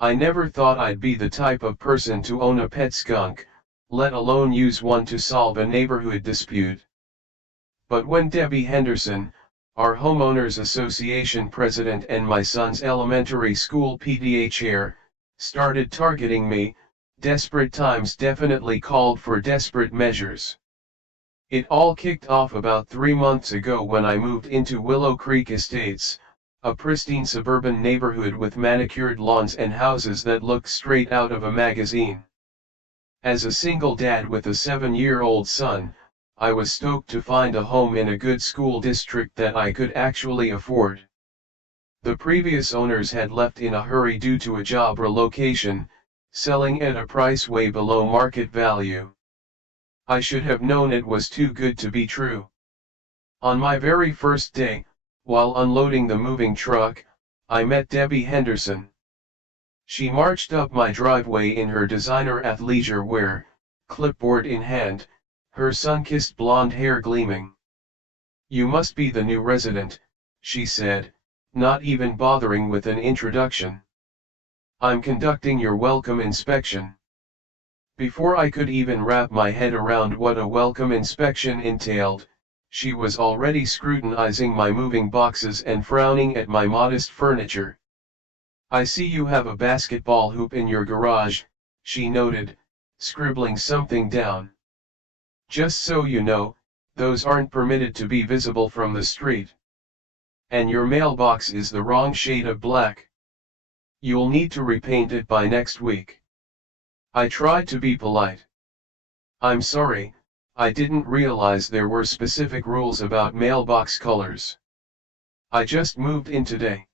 I never thought I'd be the type of person to own a pet skunk, let alone use one to solve a neighborhood dispute. But when Debbie Henderson, our homeowners association president and my son's elementary school PTA chair, started targeting me, desperate times definitely called for desperate measures. It all kicked off about 3 months ago when I moved into Willow Creek Estates, a pristine suburban neighborhood with manicured lawns and houses that look straight out of a magazine. As a single dad with a 7-year-old son, I was stoked to find a home in a good school district that I could actually afford. The previous owners had left in a hurry due to a job relocation, selling at a price way below market value. I should have known it was too good to be true. On my very first day, while unloading the moving truck, I met Debbie Henderson. She marched up my driveway in her designer athleisure wear, clipboard in hand, her sun-kissed blonde hair gleaming. "You must be the new resident," she said, not even bothering with an introduction. "I'm conducting your welcome inspection." Before I could even wrap my head around what a welcome inspection entailed, she was already scrutinizing my moving boxes and frowning at my modest furniture. "I see you have a basketball hoop in your garage," she noted, scribbling something down. "Just so you know, those aren't permitted to be visible from the street. And your mailbox is the wrong shade of black. You'll need to repaint it by next week." I tried to be polite. "I'm sorry, I didn't realize there were specific rules about mailbox colors. I just moved in today."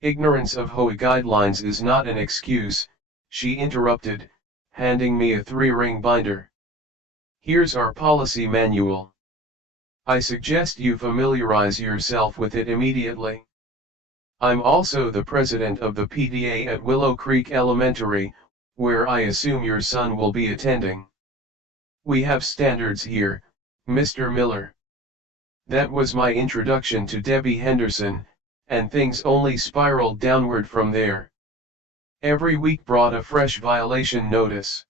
"Ignorance of HOA guidelines is not an excuse," she interrupted, handing me a 3-ring binder. "Here's our policy manual. I suggest you familiarize yourself with it immediately. I'm also the president of the PTA at Willow Creek Elementary, where I assume your son will be attending. We have standards here, Mr. Miller." That was my introduction to Debbie Henderson, and things only spiraled downward from there. Every week brought a fresh violation notice.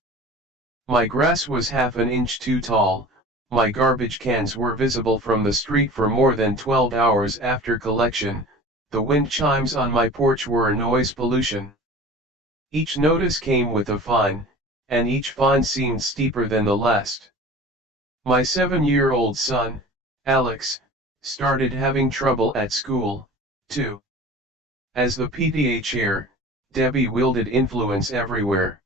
My grass was half an inch too tall, my garbage cans were visible from the street for more than 12 hours after collection, the wind chimes on my porch were noise pollution. Each notice came with a fine, and each fine seemed steeper than the last. My 7-year-old son, Alex, started having trouble at school, too. As the PTA chair, Debbie wielded influence everywhere.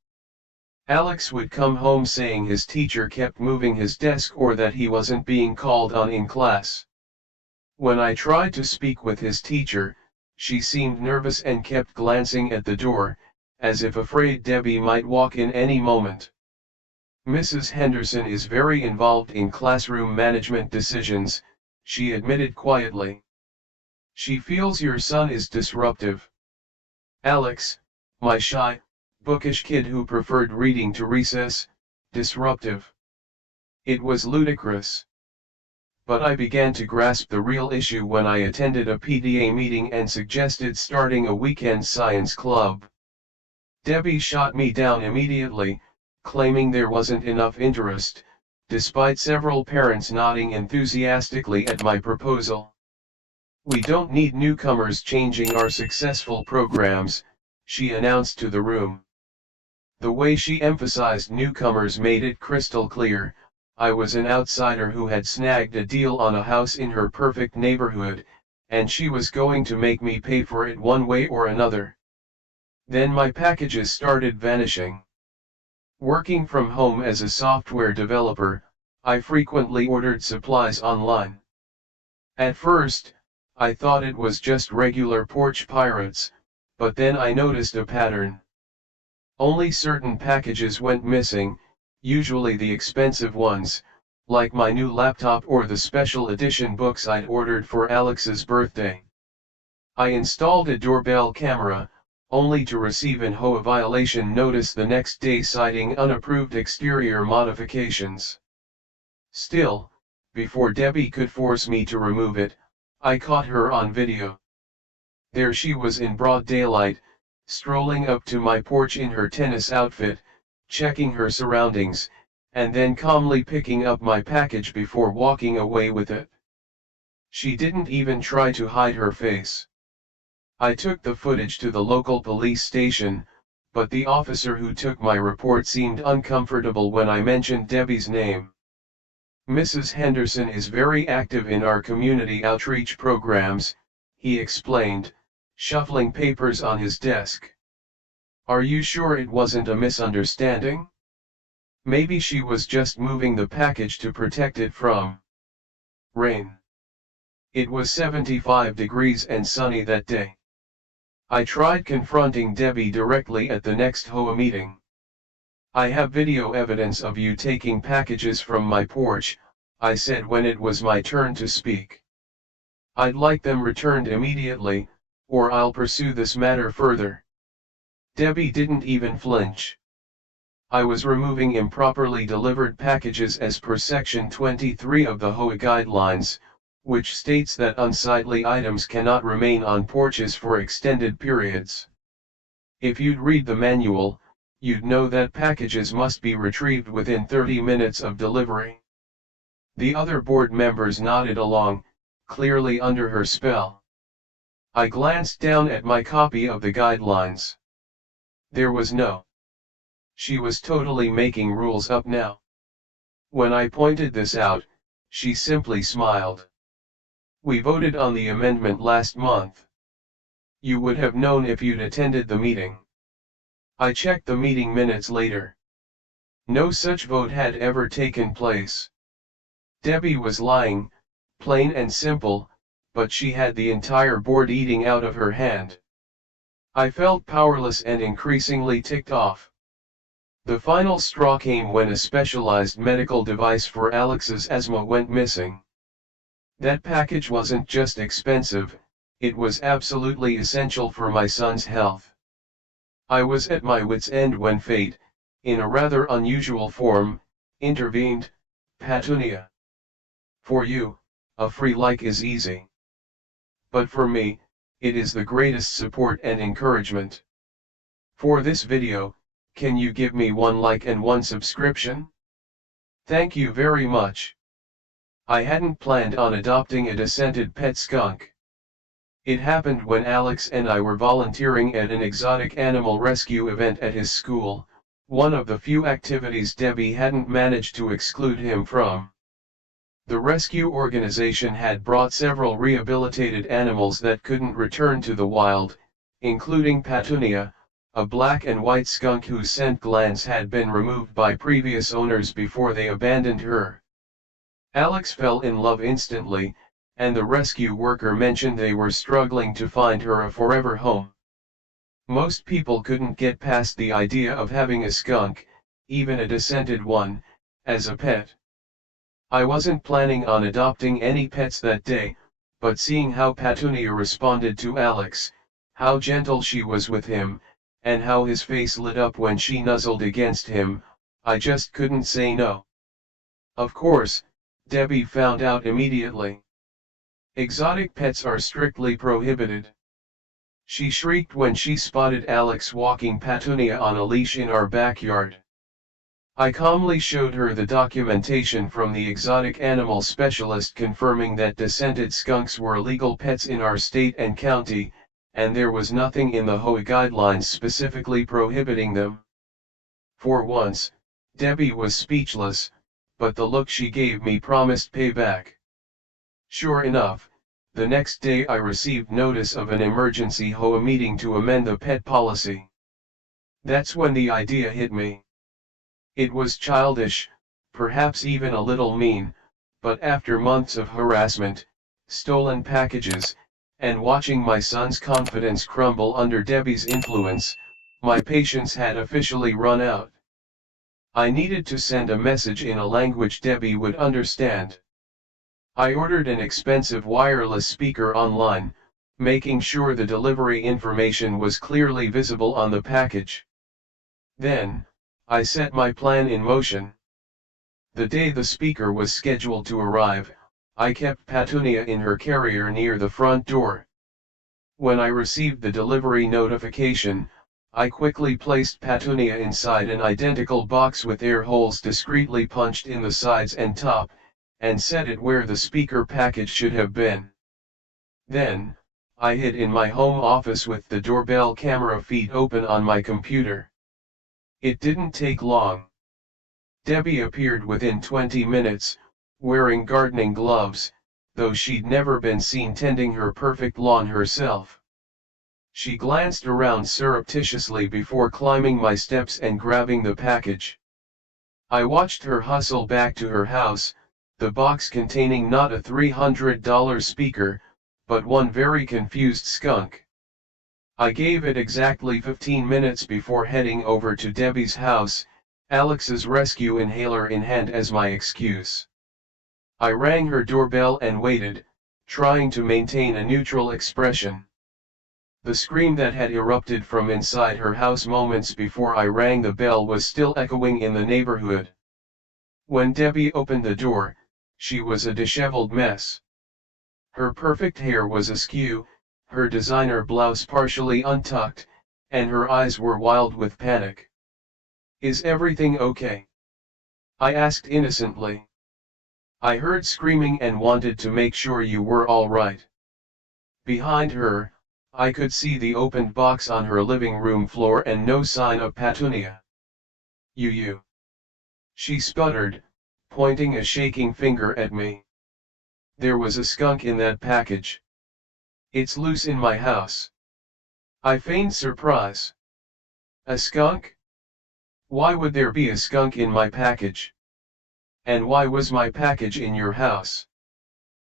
Alex would come home saying his teacher kept moving his desk or that he wasn't being called on in class. When I tried to speak with his teacher, she seemed nervous and kept glancing at the door, as if afraid Debbie might walk in any moment. "Mrs. Henderson is very involved in classroom management decisions," she admitted quietly. "She feels your son is disruptive." Alex, my shy, bookish kid who preferred reading to recess, disruptive. It was ludicrous. But I began to grasp the real issue when I attended a PTA meeting and suggested starting a weekend science club. Debbie shot me down immediately, claiming there wasn't enough interest, despite several parents nodding enthusiastically at my proposal. "We don't need newcomers changing our successful programs," she announced to the room. The way she emphasized newcomers made it crystal clear, I was an outsider who had snagged a deal on a house in her perfect neighborhood, and she was going to make me pay for it one way or another. Then my packages started vanishing. Working from home as a software developer, I frequently ordered supplies online. At first, I thought it was just regular porch pirates, but then I noticed a pattern. Only certain packages went missing, usually the expensive ones, like my new laptop or the special edition books I'd ordered for Alex's birthday. I installed a doorbell camera, only to receive an HOA violation notice the next day citing unapproved exterior modifications. Still, before Debbie could force me to remove it, I caught her on video. There she was in broad daylight, strolling up to my porch in her tennis outfit, checking her surroundings, and then calmly picking up my package before walking away with it. She didn't even try to hide her face. I took the footage to the local police station, but the officer who took my report seemed uncomfortable when I mentioned Debbie's name. Mrs. Henderson is very active in our community outreach programs, he explained, shuffling papers on his desk. Are you sure it wasn't a misunderstanding? Maybe she was just moving the package to protect it from rain. It was 75 degrees and sunny that day. I tried confronting Debbie directly at the next HOA meeting. I have video evidence of you taking packages from my porch, I said when it was my turn to speak. I'd like them returned immediately, or I'll pursue this matter further. Debbie didn't even flinch. I was removing improperly delivered packages as per Section 23 of the HOA Guidelines, which states that unsightly items cannot remain on porches for extended periods. If you'd read the manual, you'd know that packages must be retrieved within 30 minutes of delivery. The other board members nodded along, clearly under her spell. I glanced down at my copy of the guidelines. There was no. She was totally making rules up now. When I pointed this out, she simply smiled. We voted on the amendment last month. You would have known if you'd attended the meeting. I checked the meeting minutes later. No such vote had ever taken place. Debbie was lying, plain and simple, but she had the entire board eating out of her hand. I felt powerless and increasingly ticked off. The final straw came when a specialized medical device for Alex's asthma went missing. That package wasn't just expensive, it was absolutely essential for my son's health. I was at my wit's end when fate, in a rather unusual form, intervened. Patunia. For you, a free like is easy. But for me, it is the greatest support and encouragement. For this video, can you give me 1 like and 1 subscription? Thank you very much. I hadn't planned on adopting a descented pet skunk. It happened when Alex and I were volunteering at an exotic animal rescue event at his school, one of the few activities Debbie hadn't managed to exclude him from. The rescue organization had brought several rehabilitated animals that couldn't return to the wild, including Patunia, a black and white skunk whose scent glands had been removed by previous owners before they abandoned her. Alex fell in love instantly, and the rescue worker mentioned they were struggling to find her a forever home. Most people couldn't get past the idea of having a skunk, even a descented one, as a pet. I wasn't planning on adopting any pets that day, but seeing how Patunia responded to Alex, how gentle she was with him, and how his face lit up when she nuzzled against him, I just couldn't say no. Of course, Debbie found out immediately. Exotic pets are strictly prohibited. She shrieked when she spotted Alex walking Patunia on a leash in our backyard. I calmly showed her the documentation from the exotic animal specialist confirming that descented skunks were legal pets in our state and county, and there was nothing in the HOA guidelines specifically prohibiting them. For once, Debbie was speechless, but the look she gave me promised payback. Sure enough, the next day I received notice of an emergency HOA meeting to amend the pet policy. That's when the idea hit me. It was childish, perhaps even a little mean, but after months of harassment, stolen packages, and watching my son's confidence crumble under Debbie's influence, my patience had officially run out. I needed to send a message in a language Debbie would understand. I ordered an expensive wireless speaker online, making sure the delivery information was clearly visible on the package. Then, I set my plan in motion. The day the speaker was scheduled to arrive, I kept Patunia in her carrier near the front door. When I received the delivery notification, I quickly placed Patunia inside an identical box with air holes discreetly punched in the sides and top, and set it where the speaker package should have been. Then, I hid in my home office with the doorbell camera feed open on my computer. It didn't take long. Debbie appeared within 20 minutes, wearing gardening gloves, though she'd never been seen tending her perfect lawn herself. She glanced around surreptitiously before climbing my steps and grabbing the package. I watched her hustle back to her house, the box containing not a $300 speaker, but one very confused skunk. I gave it exactly 15 minutes before heading over to Debbie's house, Alex's rescue inhaler in hand as my excuse. I rang her doorbell and waited, trying to maintain a neutral expression. The scream that had erupted from inside her house moments before I rang the bell was still echoing in the neighborhood. When Debbie opened the door, she was a disheveled mess. Her perfect hair was askew, her designer blouse partially untucked, and her eyes were wild with panic. "Is everything okay?" I asked innocently. "I heard screaming and wanted to make sure you were all right." Behind her, I could see the opened box on her living room floor and no sign of Patunia. You. She sputtered, pointing a shaking finger at me. "There was a skunk in that package. It's loose in my house." I feigned surprise. "A skunk? Why would there be a skunk in my package? And why was my package in your house?"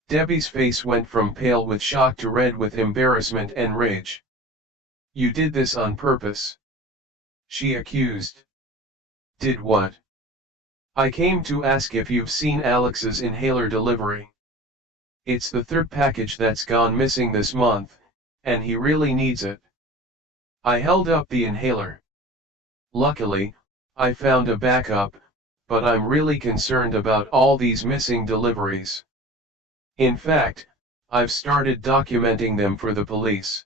Debbie's face went from pale with shock to red with embarrassment and rage. "You did this on purpose," she accused. "Did what?" "I came to ask if you've seen Alex's inhaler delivery. It's the third package that's gone missing this month, and he really needs it." I held up the inhaler. "Luckily, I found a backup, but I'm really concerned about all these missing deliveries. In fact, I've started documenting them for the police."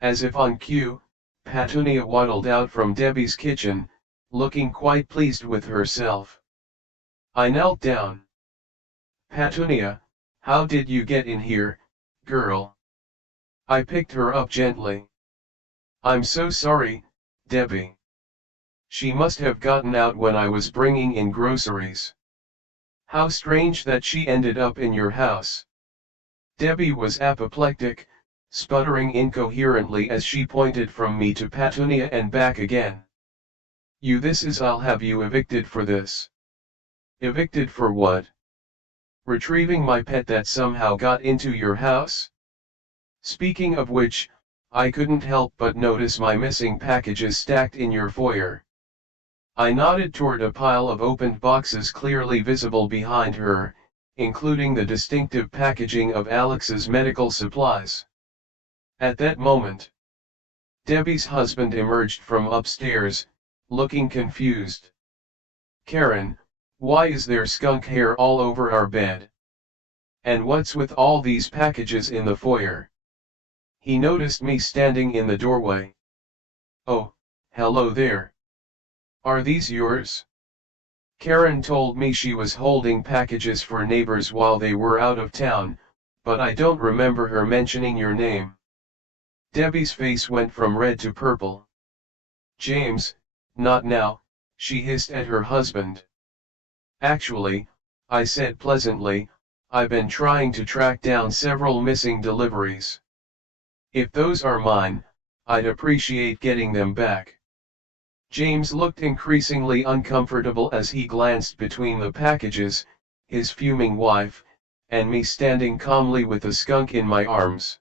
As if on cue, Patunia waddled out from Debbie's kitchen, looking quite pleased with herself. I knelt down. "Patunia, how did you get in here, girl?" I picked her up gently. "I'm so sorry, Debbie. She must have gotten out when I was bringing in groceries. How strange that she ended up in your house." Debbie was apoplectic, sputtering incoherently as she pointed from me to Patunia and back again. I'll have you evicted for this." "Evicted for what?" "Retrieving my pet that somehow got into your house? Speaking of which, I couldn't help but notice my missing packages stacked in your foyer." I nodded toward a pile of opened boxes clearly visible behind her, including the distinctive packaging of Alex's medical supplies. At that moment, Debbie's husband emerged from upstairs, looking confused. "Karen, why is there skunk hair all over our bed? And what's with all these packages in the foyer?" He noticed me standing in the doorway. "Oh, hello there. Are these yours?" Karen told me she was holding packages for neighbors while they were out of town, but I don't remember her mentioning your name. Debbie's face went from red to purple. "James, not now," she hissed at her husband. "Actually," I said pleasantly, "I've been trying to track down several missing deliveries. If those are mine, I'd appreciate getting them back." James looked increasingly uncomfortable as he glanced between the packages, his fuming wife, and me standing calmly with the skunk in my arms.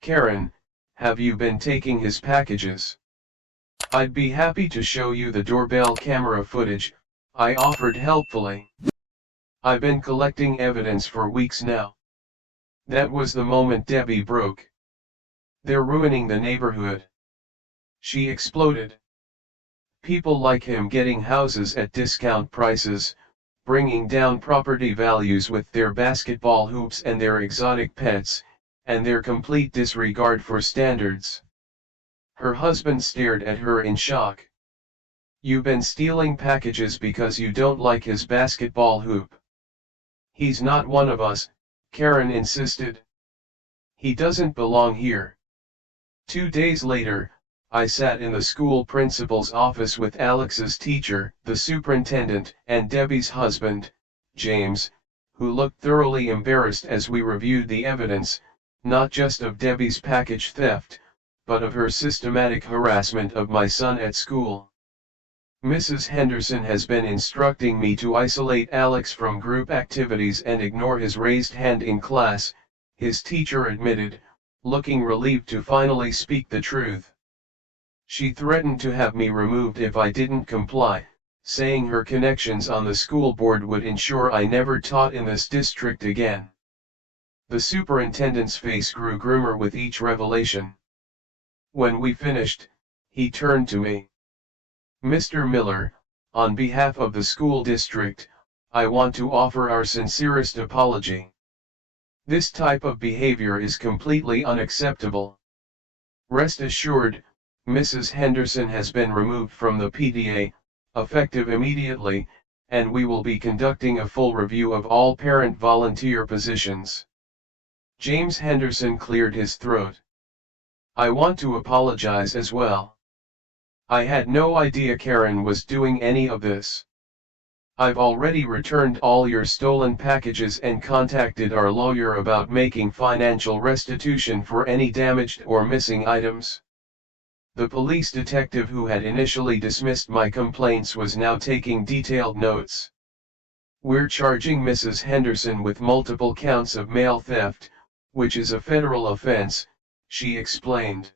"Karen, have you been taking his packages?" "I'd be happy to show you the doorbell camera footage," I offered helpfully. "I've been collecting evidence for weeks now." That was the moment Debbie broke. "They're ruining the neighborhood," she exploded. "People like him getting houses at discount prices, bringing down property values with their basketball hoops and their exotic pets, and their complete disregard for standards. Her husband stared at her in shock. "You've been stealing packages because you don't like his basketball hoop." "He's not one of us," Karen insisted. "He doesn't belong here." 2 days later, I sat in the school principal's office with Alex's teacher, the superintendent, and Debbie's husband, James, who looked thoroughly embarrassed as we reviewed the evidence, not just of Debbie's package theft, but of her systematic harassment of my son at school. "Mrs. Henderson has been instructing me to isolate Alex from group activities and ignore his raised hand in class," his teacher admitted, looking relieved to finally speak the truth. "She threatened to have me removed if I didn't comply, saying her connections on the school board would ensure I never taught in this district again." The superintendent's face grew grimmer with each revelation. When we finished, he turned to me. "Mr. Miller, on behalf of the school district, I want to offer our sincerest apology. This type of behavior is completely unacceptable. Rest assured, Mrs. Henderson has been removed from the PTA, effective immediately, and we will be conducting a full review of all parent volunteer positions." James Henderson cleared his throat. "I want to apologize as well. I had no idea Karen was doing any of this. I've already returned all your stolen packages and contacted our lawyer about making financial restitution for any damaged or missing items." The police detective who had initially dismissed my complaints was now taking detailed notes. "We're charging Mrs. Henderson with multiple counts of mail theft, which is a federal offense," she explained.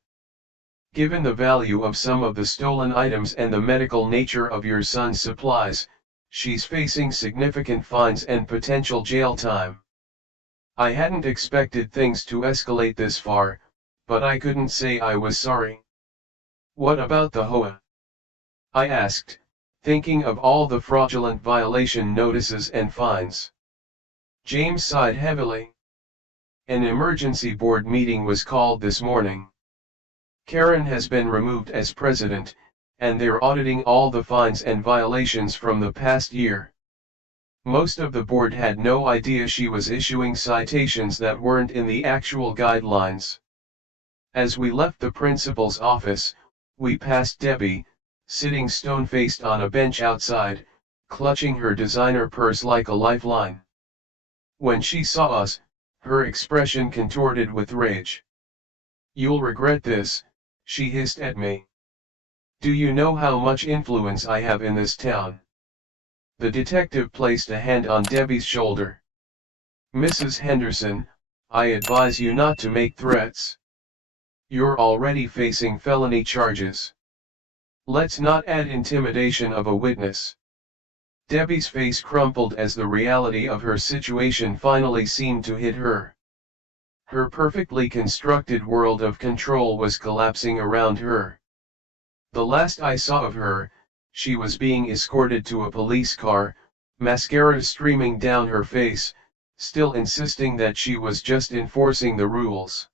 "Given the value of some of the stolen items and the medical nature of your son's supplies, she's facing significant fines and potential jail time. I hadn't expected things to escalate this far, but I couldn't say I was sorry." "What about the HOA?" I asked, thinking of all the fraudulent violation notices and fines. James sighed heavily. "An emergency board meeting was called this morning. Karen has been removed as president, and they're auditing all the fines and violations from the past year. Most of the board had no idea she was issuing citations that weren't in the actual guidelines." As we left the principal's office, we passed Debbie, sitting stone-faced on a bench outside, clutching her designer purse like a lifeline. When she saw us, her expression contorted with rage. "You'll regret this," she hissed at me. "Do you know how much influence I have in this town?" The detective placed a hand on Debbie's shoulder. "Mrs. Henderson, I advise you not to make threats. You're already facing felony charges. Let's not add intimidation of a witness." Debbie's face crumpled as the reality of her situation finally seemed to hit her. Her perfectly constructed world of control was collapsing around her. The last I saw of her, she was being escorted to a police car, mascara streaming down her face, still insisting that she was just enforcing the rules.